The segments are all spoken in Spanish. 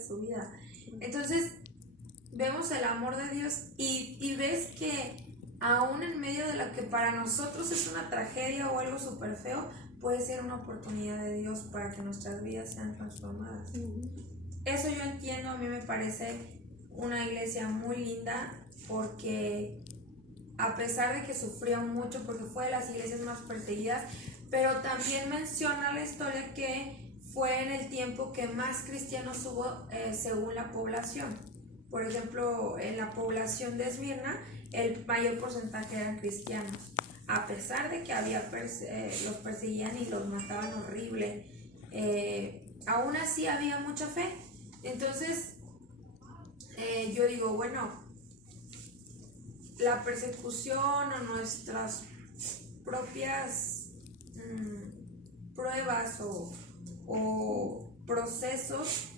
de su vida. Entonces, vemos el amor de Dios y ves que aún en medio de lo que para nosotros es una tragedia o algo súper feo, puede ser una oportunidad de Dios para que nuestras vidas sean transformadas. Eso yo entiendo, a mí me parece una iglesia muy linda, porque a pesar de que sufrió mucho, porque fue de las iglesias más perseguidas, pero también menciona la historia que fue en el tiempo que más cristianos hubo según la población. Por ejemplo, en la población de Esmirna, el mayor porcentaje eran cristianos. A pesar de que los perseguían y los mataban horrible, aún así había mucha fe. Entonces, yo digo, bueno, la persecución o nuestras propias pruebas o procesos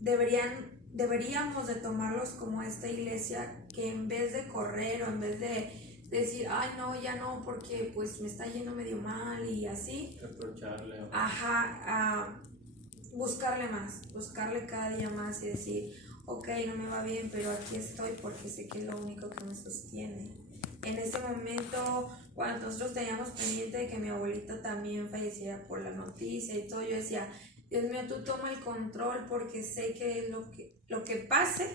deberíamos de tomarlos como esta iglesia, que en vez de correr o en vez de decir, ay no, ya no, porque pues me está yendo medio mal y así, reprocharle, buscarle cada día más y decir, ok, no me va bien, pero aquí estoy porque sé que es lo único que me sostiene. En ese momento, cuando nosotros teníamos pendiente de que mi abuelito también falleciera por la noticia y todo, yo decía, Dios mío, tú toma el control, porque sé que lo que pase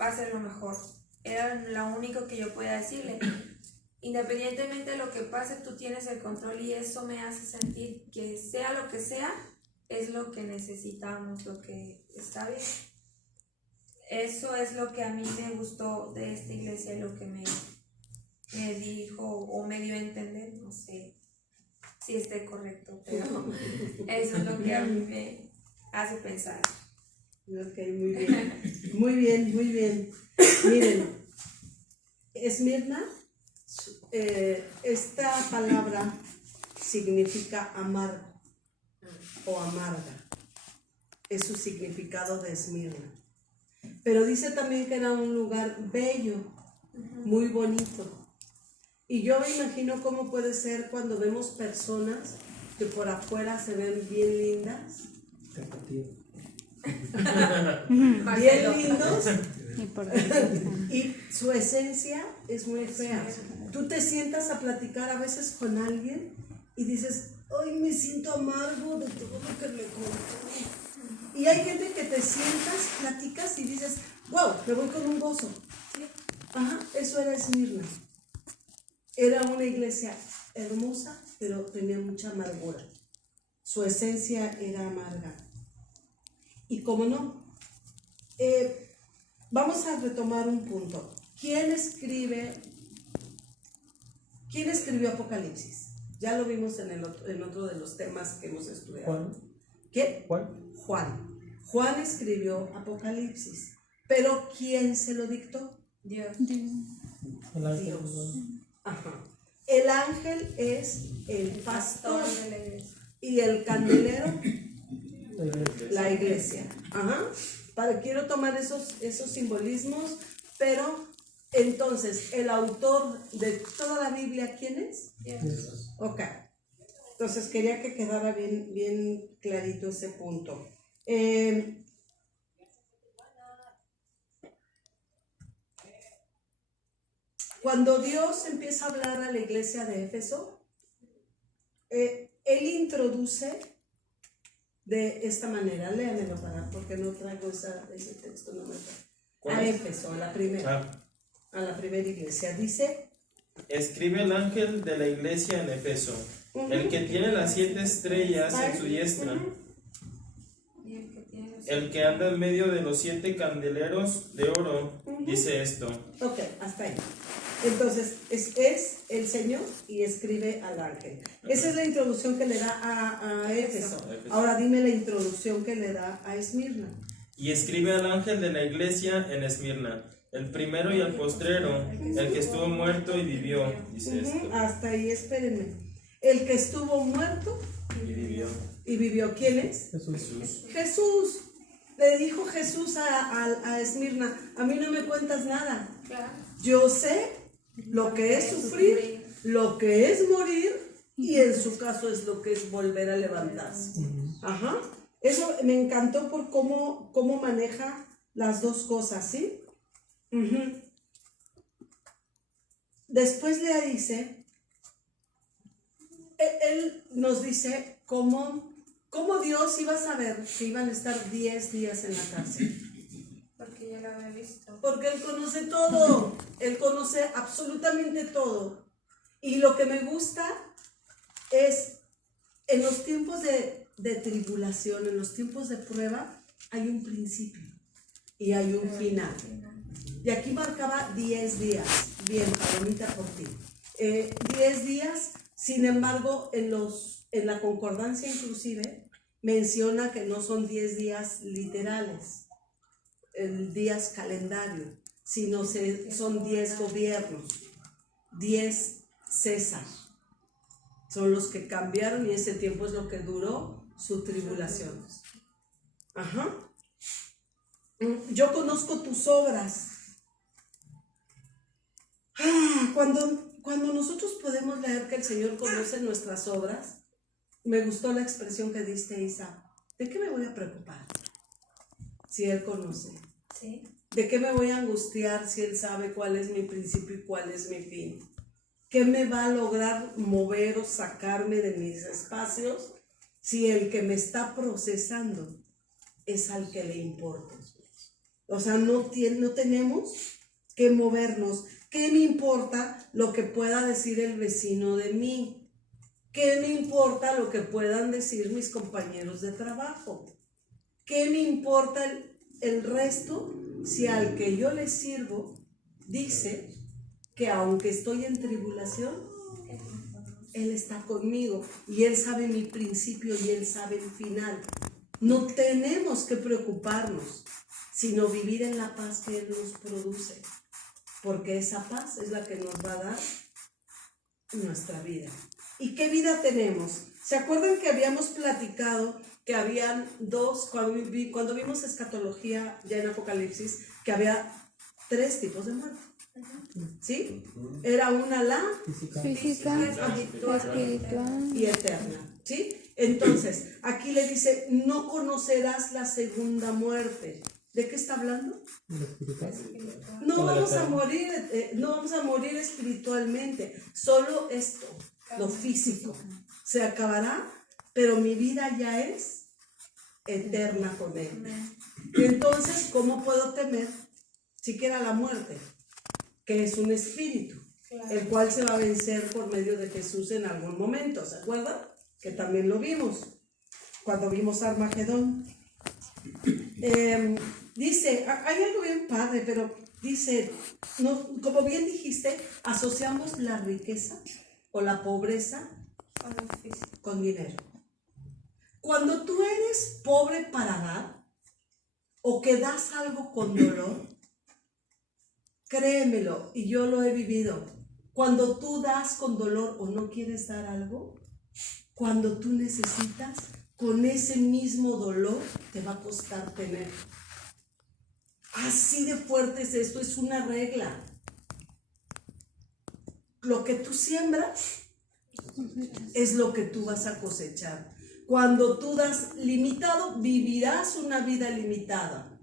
va a ser lo mejor. Era lo único que yo podía decirle. Independientemente de lo que pase, tú tienes el control, y eso me hace sentir que sea lo que sea, es lo que necesitamos, lo que está bien. Eso es lo que a mí me gustó de esta iglesia, lo que me dijo o me dio a entender, no sé si esté correcto, pero eso es lo que a mí me hace pensar. Ok, muy bien, muy bien, muy bien. Miren, Esmirna, esta palabra significa amargo o amarga, es su significado de Esmirna. Pero dice también que era un lugar bello, muy bonito. Y yo me imagino cómo puede ser cuando vemos personas que por afuera se ven bien lindas, bien lindos, y su esencia es muy fea. Tú te sientas a platicar a veces con alguien y dices, hoy me siento amargo de todo lo que me contó. Y hay gente que te sientas, platicas y dices, wow, me voy con un gozo. Ajá, eso era Esmirna. Era una iglesia hermosa, pero tenía mucha amargura. Su esencia era amarga. Y cómo no, vamos a retomar un punto. ¿Quién escribió Apocalipsis? Ya lo vimos en otro de los temas que hemos estudiado. Juan. ¿Qué? Juan. Juan escribió Apocalipsis. Pero ¿quién se lo dictó? Dios. Dios. Ajá. El ángel es el pastor de la iglesia. y el candelero, la iglesia. Ajá. Quiero tomar esos simbolismos, pero entonces, ¿el autor de toda la Biblia quién es? Dios. Ok. Entonces quería que quedara bien clarito ese punto. Cuando Dios empieza a hablar a la iglesia de Éfeso, Él introduce de esta manera. Léanmelo porque no traigo ese texto. No me traigo. A Éfeso, a la primera iglesia. Dice: escribe el ángel de la iglesia en Efeso, el que tiene las 7 estrellas en su diestra, el que anda en medio de los 7 candeleros de oro, dice esto. Ok, hasta ahí. Entonces, es el Señor y escribe al ángel. Esa es la introducción que le da a Éfeso. Ahora dime la introducción que le da a Esmirna. Y escribe al ángel de la iglesia en Esmirna, el primero y el postrero, el que estuvo muerto y vivió, dice esto. Hasta ahí, espérenme. El que estuvo muerto Y vivió. ¿Y vivió? ¿Quién es? Jesús. Le dijo Jesús a Esmirna: a mí no me cuentas nada. Claro. Yo sé lo que es sufrir, lo que es morir, y en su caso es lo que es volver a levantarse. Ajá. Eso me encantó por cómo maneja las dos cosas, ¿sí? Uh-huh. Después le dice, él nos dice cómo Dios iba a saber que iban a estar 10 días en la cárcel. Porque ya lo había visto. Porque Él conoce todo, Él conoce absolutamente todo. Y lo que me gusta es, en los tiempos de tribulación, en los tiempos de prueba, hay un principio y hay un final. Y aquí marcaba 10 días. Bien, palomita por ti. 10 días, sin embargo, en la concordancia inclusive, menciona que no son 10 días literales, días calendario, sino son 10 gobiernos, 10 César. Son los que cambiaron y ese tiempo es lo que duró su tribulación. Ajá. Yo conozco tus obras. Cuando nosotros podemos leer que el Señor conoce nuestras obras, me gustó la expresión que diste, Isa. ¿De qué me voy a preocupar si Él conoce? ¿Sí? ¿De qué me voy a angustiar si Él sabe cuál es mi principio y cuál es mi fin? ¿Qué me va a lograr mover o sacarme de mis espacios si el que me está procesando es al que le importa? O sea, no tenemos que movernos. ¿Qué me importa lo que pueda decir el vecino de mí? ¿Qué me importa lo que puedan decir mis compañeros de trabajo? ¿Qué me importa el resto si al que yo le sirvo dice que aunque estoy en tribulación, Él está conmigo y Él sabe mi principio y Él sabe el final? No tenemos que preocuparnos, sino vivir en la paz que Él nos produce, porque esa paz es la que nos va a dar nuestra vida. ¿Y qué vida tenemos? ¿Se acuerdan que habíamos platicado que habían dos, cuando vimos escatología ya en Apocalipsis, que había 3 tipos de muerte? ¿Sí? Era una la física, espiritual y eterna. ¿Sí? Entonces, aquí le dice, no conocerás la segunda muerte. ¿De qué está hablando? No vamos a morir espiritualmente. Solo esto, lo físico, se acabará, pero mi vida ya es eterna con Él. Entonces, ¿cómo puedo temer siquiera la muerte? Que es un espíritu, el cual se va a vencer por medio de Jesús en algún momento. ¿Se acuerdan? Que también lo vimos cuando vimos Armagedón. Dice, hay algo bien padre, pero dice, no, como bien dijiste, asociamos la riqueza o la pobreza con dinero. Cuando tú eres pobre para dar o que das algo con dolor, créemelo, y yo lo he vivido, cuando tú das con dolor o no quieres dar algo, cuando tú necesitas, con ese mismo dolor te va a costar tener. Así de fuerte es esto, es una regla. Lo que tú siembras es lo que tú vas a cosechar. Cuando tú das limitado, vivirás una vida limitada.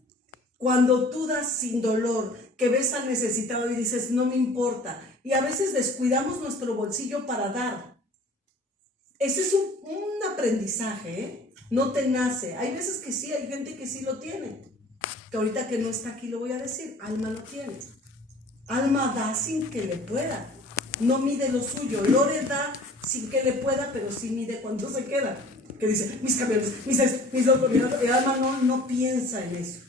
Cuando tú das sin dolor, que ves al necesitado y dices, no me importa, y a veces descuidamos nuestro bolsillo para dar. Ese es un aprendizaje, ¿eh? No te nace. Hay veces que sí, hay gente que sí lo tiene. Que ahorita que no está aquí lo voy a decir, Alma lo tiene. Alma da sin que le pueda. No mide lo suyo. Lore da sin que le pueda, pero sí mide cuánto se queda. Que dice, mis camiones, mis locos, y Alma no piensa en eso.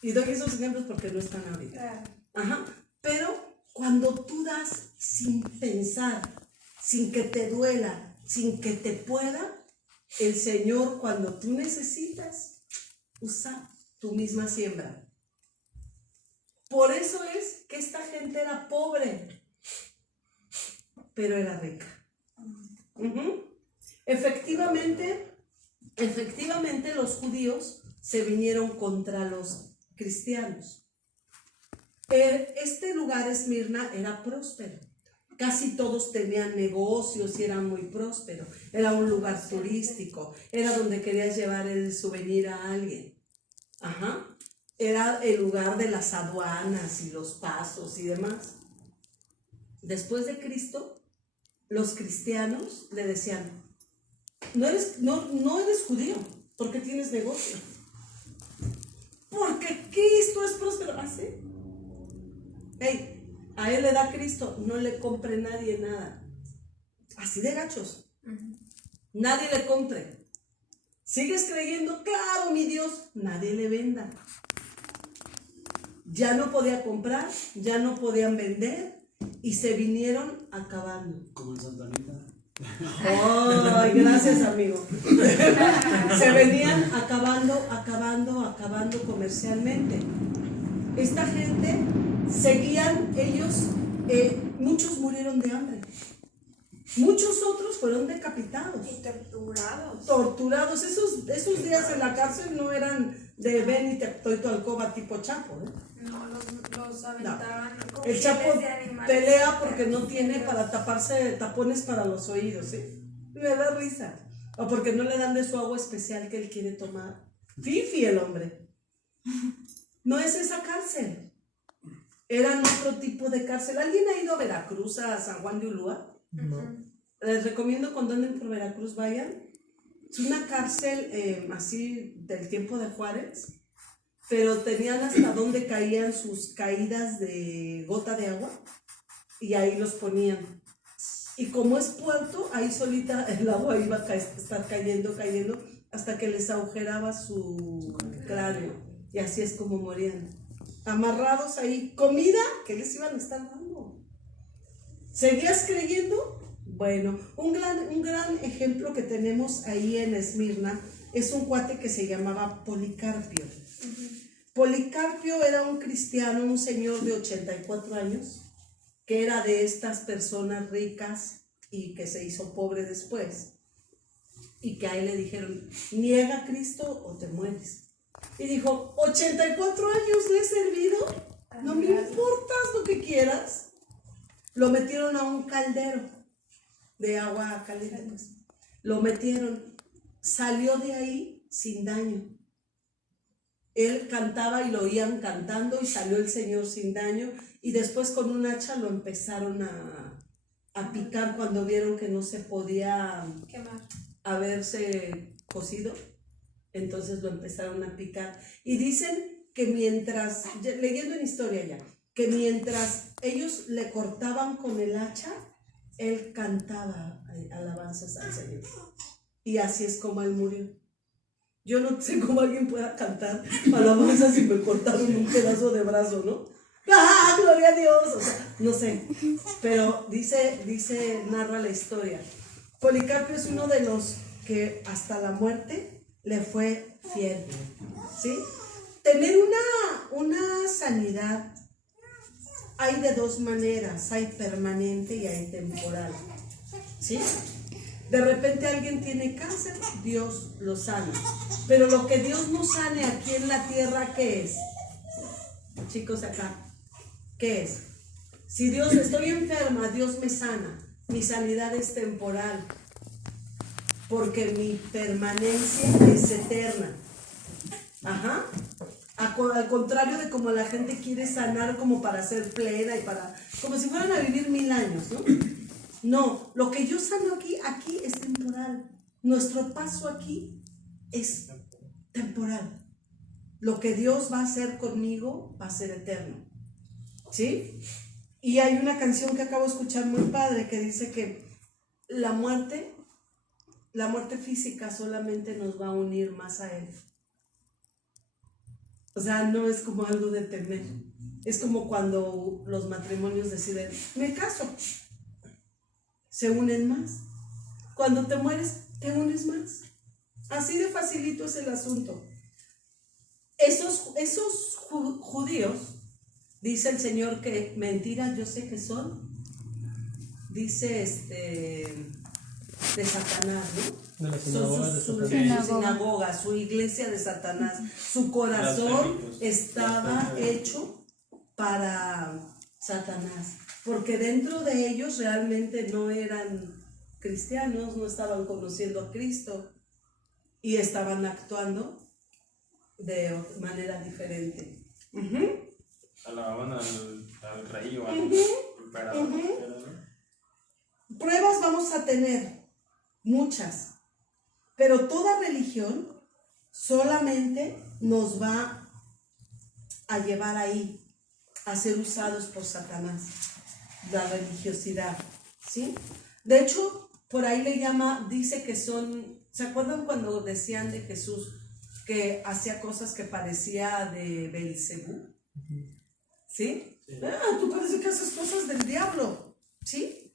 Y doy esos ejemplos porque no están ahorita. Ajá. Pero cuando tú das sin pensar, sin que te duela, sin que te pueda, el Señor, cuando tú necesitas, usa tu misma siembra. Por eso es que esta gente era pobre, pero era rica. Efectivamente, los judíos se vinieron contra los cristianos. Este lugar, Esmirna, era próspero. Casi todos tenían negocios y eran muy prósperos. Era un lugar turístico. Era donde querías llevar el souvenir a alguien. Ajá. Era el lugar de las aduanas y los pasos y demás. Después de Cristo, los cristianos le decían, no eres judío, porque tienes negocio. Porque Cristo es próspero. ¿Ah, sí? Hey, a él le da Cristo, no le compre nadie nada. Así de gachos. Nadie le compre. ¿Sigues creyendo? Claro, mi Dios. Nadie le venda. Ya no podía comprar, ya no podían vender y se vinieron acabando. Como en Santa Anita. ¡Ay, gracias, amigo! Se venían acabando comercialmente. Esta gente seguían ellos, muchos murieron de hambre. Muchos otros fueron decapitados. Y torturados. Torturados. Esos días en la cárcel no eran de ven y te doy tu alcoba tipo Chapo. No, los aventaban. No. El Chapo pelea porque no tiene para taparse tapones para los oídos, ¿sí? Me da risa. O porque no le dan de su agua especial que él quiere tomar. Fifi el hombre. No es esa cárcel. Eran otro tipo de cárcel. ¿Alguien ha ido a Veracruz, a San Juan de Ulúa? No. Les recomiendo cuando anden por Veracruz vayan. Es una cárcel así del tiempo de Juárez, pero tenían hasta donde caían sus caídas de gota de agua y ahí los ponían. Y como es puerto, ahí solita el agua iba a estar cayendo hasta que les agujeraba su cráneo. Y así es como morían. Amarrados ahí. ¿Comida? ¿Qué les iban a estar dando? ¿Seguías creyendo? Bueno, un gran ejemplo que tenemos ahí en Esmirna es un cuate que se llamaba Policarpio. Policarpio era un cristiano, un señor de 84 años, que era de estas personas ricas y que se hizo pobre después. Y que a él le dijeron, niega a Cristo o te mueres. Y dijo, 84 años le he servido, no me importa lo que quieras. Lo metieron a un caldero de agua caliente, pues. Lo metieron, salió de ahí sin daño. Él cantaba y lo oían cantando y salió el Señor sin daño y después con un hacha lo empezaron a picar cuando vieron que no se podía haberse cocido. Entonces lo empezaron a picar y dicen que mientras, leyendo en historia ya, que mientras ellos le cortaban con el hacha, él cantaba alabanzas al Señor. Y así es como él murió. Yo no sé cómo alguien pueda cantar alabanzas si me cortaron un pedazo de brazo, ¿no? ¡Ah, gloria a Dios! O sea, no sé. Pero narra la historia. Policarpio es uno de los que hasta la muerte le fue fiel. ¿Sí? Tener una sanidad hay de dos maneras, hay permanente y hay temporal, ¿sí? De repente alguien tiene cáncer, Dios lo sana, pero lo que Dios no sane aquí en la tierra, ¿qué es? Chicos acá, ¿qué es? Si Dios, estoy enferma, Dios me sana, mi sanidad es temporal, porque mi permanencia es eterna. Ajá. Al contrario de como la gente quiere sanar como para ser plena y como si fueran a vivir 1000 años, ¿no? No, lo que yo sano aquí es temporal. Nuestro paso aquí es temporal. Lo que Dios va a hacer conmigo va a ser eterno, ¿sí? Y hay una canción que acabo de escuchar muy padre que dice que la muerte física solamente nos va a unir más a Él. O sea, no es como algo de temer. Es como cuando los matrimonios deciden, me caso. Se unen más. Cuando te mueres, te unes más. Así de facilito es el asunto. Esos judíos, dice el Señor que mentiras yo sé que son, dice de Satanás, ¿no? De la Su sinagoga, su iglesia de Satanás. Su corazón estaba hecho para Satanás. porque dentro de ellos realmente no eran cristianos, no estaban conociendo a Cristo y estaban actuando de manera diferente. Alababan al rey o al emperador. ¿No? Pruebas vamos a tener, muchas, pero toda religión solamente nos va a llevar ahí, a ser usados por Satanás, la religiosidad, ¿sí? De hecho, por ahí le llama, dice que son, ¿se acuerdan cuando decían de Jesús que hacía cosas que parecía de Belcebú? ¿Sí? Tú parece que haces cosas del diablo, ¿sí?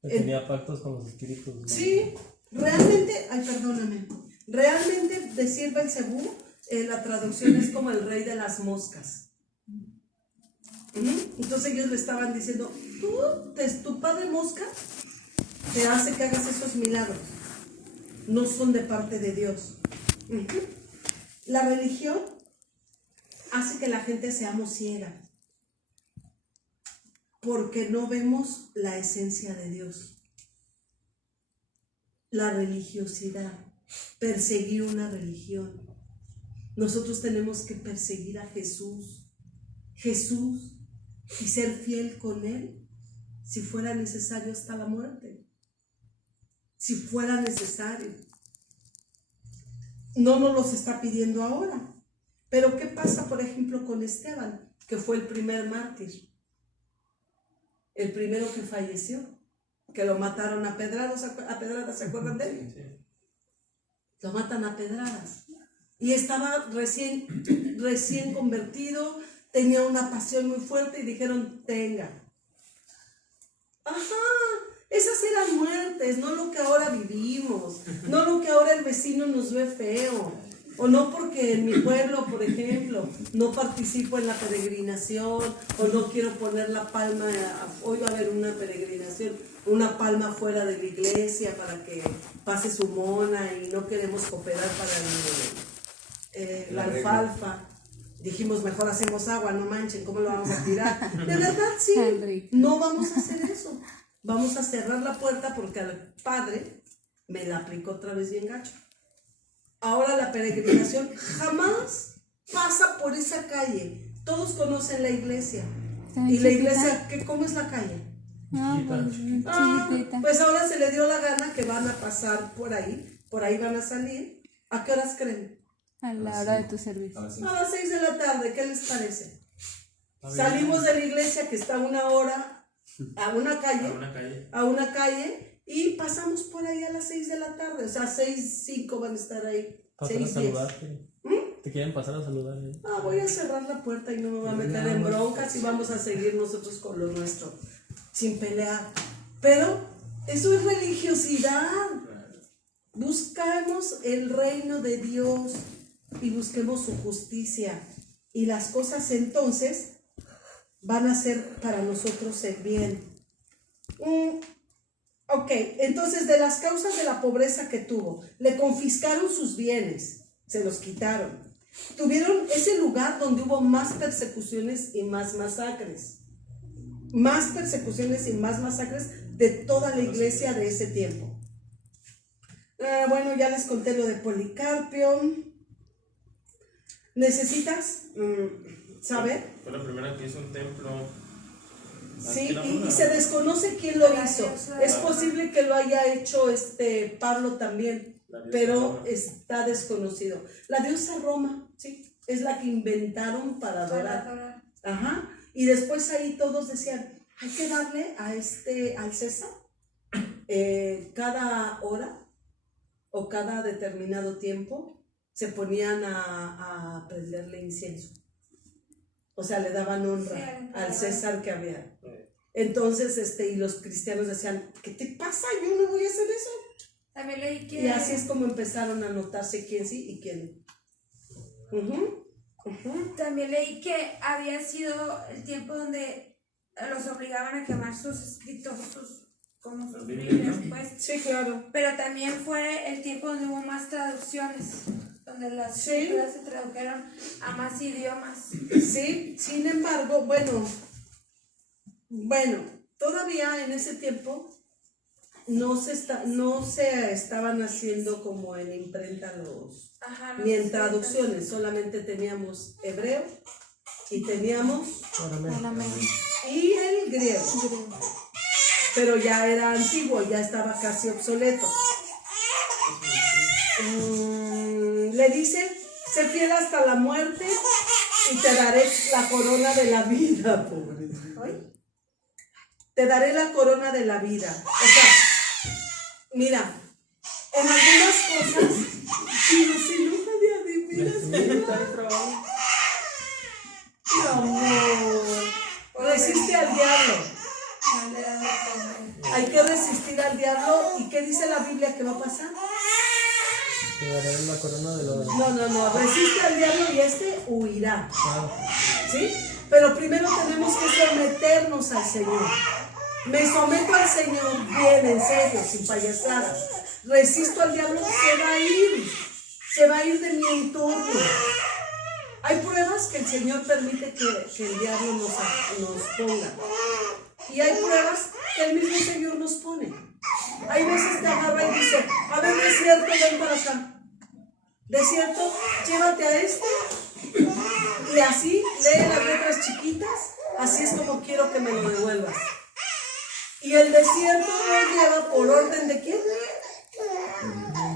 Tenía pactos con los espíritus, ¿no? Sí, realmente, perdóname, realmente decir Belcebú, la traducción es como el rey de las moscas. Entonces ellos le estaban diciendo, tu padre mosca te hace que hagas esos milagros, no son de parte de Dios. La religión hace que la gente seamos ciega, porque no vemos la esencia de Dios. La religiosidad, perseguir una religión. Nosotros tenemos que perseguir a Jesús, y ser fiel con Él, si fuera necesario hasta la muerte. Si fuera necesario. No nos los está pidiendo ahora. Pero ¿qué pasa, por ejemplo, con Esteban, que fue el primer mártir? El primero que falleció, que lo mataron a pedradas, ¿se acuerdan de él? Sí. Lo matan a pedradas. Y estaba recién convertido, tenía una pasión muy fuerte y dijeron, tenga. Ajá, esas eran muertes, no lo que ahora vivimos, no lo que ahora el vecino nos ve feo. O no porque en mi pueblo, por ejemplo, no participo en la peregrinación, o no quiero poner la palma, hoy va a haber una peregrinación, una palma fuera de la iglesia para que pase su mona y no queremos cooperar para la alfalfa. Dijimos, mejor hacemos agua, no manchen, ¿cómo lo vamos a tirar? De verdad, sí, no vamos a hacer eso. Vamos a cerrar la puerta porque al padre me la aplicó otra vez bien gacho. Ahora la peregrinación jamás pasa por esa calle. Todos conocen la iglesia. Y la iglesia, ¿cómo es la calle? Pues ahora se le dio la gana que van a pasar por ahí van a salir. ¿A qué horas creen? A la hora de tu servicio. A las 6 de la tarde, ¿qué les parece? Salimos de la iglesia que está una hora a una calle y pasamos por ahí a las 6 de la tarde, o sea, 6:05 van a estar ahí. Pasar 6:10. a saludarte. ¿Te quieren pasar a saludar? Voy a cerrar la puerta y no me voy a meter en broncas y vamos a seguir nosotros con lo nuestro, sin pelear. Pero eso es religiosidad. Buscamos el reino de Dios y busquemos su justicia. Y las cosas entonces van a ser para nosotros el bien. Ok, entonces de las causas de la pobreza que tuvo, le confiscaron sus bienes, se los quitaron. Tuvieron ese lugar donde hubo más persecuciones y más masacres. Más persecuciones y más masacres de toda la iglesia de ese tiempo. Bueno, ya les conté lo de Policarpio. ¿Necesitas saber? Fue la primera que hizo un templo. Sí, y se desconoce quién lo hizo. Es posible que lo haya hecho Pablo también, pero está desconocido. La diosa Roma, sí, es la que inventaron para adorar. Ajá. Y después ahí todos decían, hay que darle al César cada hora o cada determinado tiempo se ponían a prenderle incienso. O sea, le daban honra al César que había. Entonces, y los cristianos decían, ¿qué te pasa? Yo no voy a hacer eso. También leí que... Y así es como empezaron a notarse quién sí y quién no. También leí que había sido el tiempo donde los obligaban a quemar sus escritos, sus Biblias, pues. Sí, claro. Pero también fue el tiempo donde hubo más traducciones, donde las escrituras se tradujeron a más idiomas. Sí, sin embargo, bueno, todavía en ese tiempo no se estaban haciendo como en imprenta Ajá, ni en traducciones, solamente teníamos hebreo y teníamos y el griego, pero ya era antiguo, ya estaba casi obsoleto. Le dice, sé fiel hasta la muerte y te daré la corona de la vida, pobre. Te daré la corona de la vida. O sea, mira, en algunas cosas, pero si no nadie adivina, mi amor, resiste al diablo. Hay que resistir al diablo. ¿Y qué dice la Biblia que va a pasar? Te daré la corona de los... No, resiste al diablo y huirá. ¿Sí? Pero primero tenemos que someternos al Señor. Me someto al Señor bien, en serio, sin payasadas. Resisto al diablo, se va a ir de mi entorno. Hay pruebas que el Señor permite que el diablo nos ponga. Y hay pruebas que el mismo Señor nos pone. Hay veces que agarra y dice, a ver, desierto, ven para acá. Desierto, llévate a este. Y así, lee las letras chiquitas, así es como quiero que me lo devuelvas. Y el desierto lo lleva por orden de ¿quién?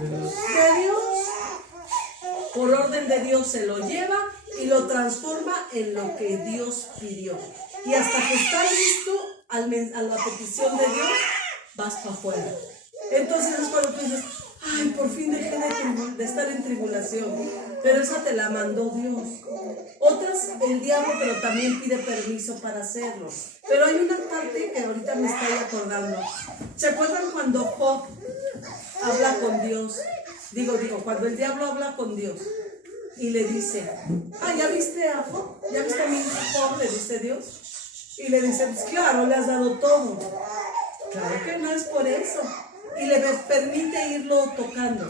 De Dios. Por orden de Dios se lo lleva y lo transforma en lo que Dios pidió. Y hasta que está listo a la petición de Dios, vas para afuera. Entonces es cuando tú dices, ay, por fin dejé de estar en tribulación. Pero esa te la mandó Dios. Otras, el diablo, pero también pide permiso para hacerlo. Pero hay una parte que ahorita me estoy acordando. ¿Se acuerdan cuando Job habla con Dios? Digo, cuando el diablo habla con Dios y le dice, ¿ya viste a Job? ¿Ya viste a mi hijo Job? Le dice Dios. Y le dice, pues claro, le has dado todo. Claro que no es por eso. Y le permite irlo tocando.